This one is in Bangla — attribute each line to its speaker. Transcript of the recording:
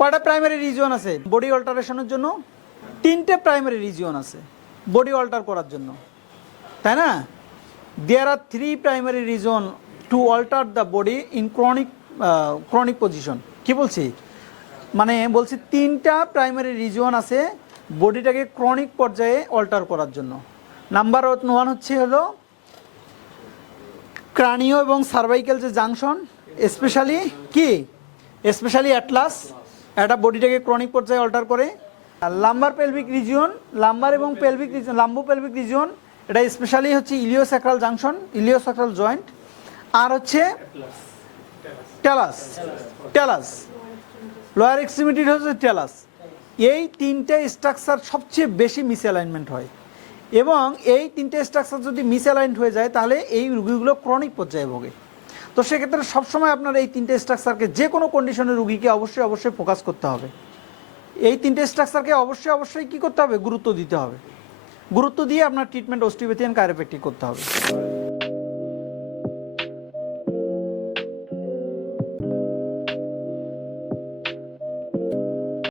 Speaker 1: কয়টা প্রাইমারি রিজিয়ন আছে? বডি অল্টারেশনের জন্য তিনটে প্রাইমারি রিজিয়ন আছে বডি অল্টার করার জন্য। তাই না? There are three primary region to alter the body in chronic chronic position কি বলছি? মানে বলছি তিনটা প্রাইমারি রিজন আছে বডিটাকে ক্রনিক পর্যায়ে অল্টার করার জন্য। নাম্বার ওয়ান হচ্ছে হলো ক্রানীয় এবং সার্ভাইকেল যে জাংশন স্পেশালি কি? স্পেশালি অ্যাটলাস একটা বডিটাকে ক্রনিক পর্যায়ে অল্টার করে। আর লাম্বার পেলভিক রিজিয়ন লাম্বার এবং pelvic region lumbo pelvic region এটা স্পেশালি হচ্ছে ইলিওস্যাক্রাল জাংশন ইলিওস্যাক্রাল জয়েন্ট আর হচ্ছে টেলাস টেলাস লোয়ার এক্সট্রিমিটির হচ্ছে টেলাস এই তিনটে স্ট্রাকচার সবচেয়ে বেশি মিসঅ্যালাইনমেন্ট হয়। এবং এই তিনটে স্ট্রাকচার যদি মিসঅ্যালাইন্ড হয়ে যায়, তাহলে এই রুগীগুলো ক্রনিক পর্যায়ে ভোগে। তো সেক্ষেত্রে সবসময় আপনার এই তিনটে স্ট্রাকচারকে যে কোনো কন্ডিশনের রুগীকে অবশ্যই অবশ্যই ফোকাস করতে হবে। এই তিনটে স্ট্রাকচারকে অবশ্যই অবশ্যই কী করতে হবে? গুরুত্ব দিতে হবে। গুরুত্ব দিয়ে আপনার ট্রিটমেন্ট অস্টিপেথিয়ান কায়োপ্যাক্টিক করতে হবে।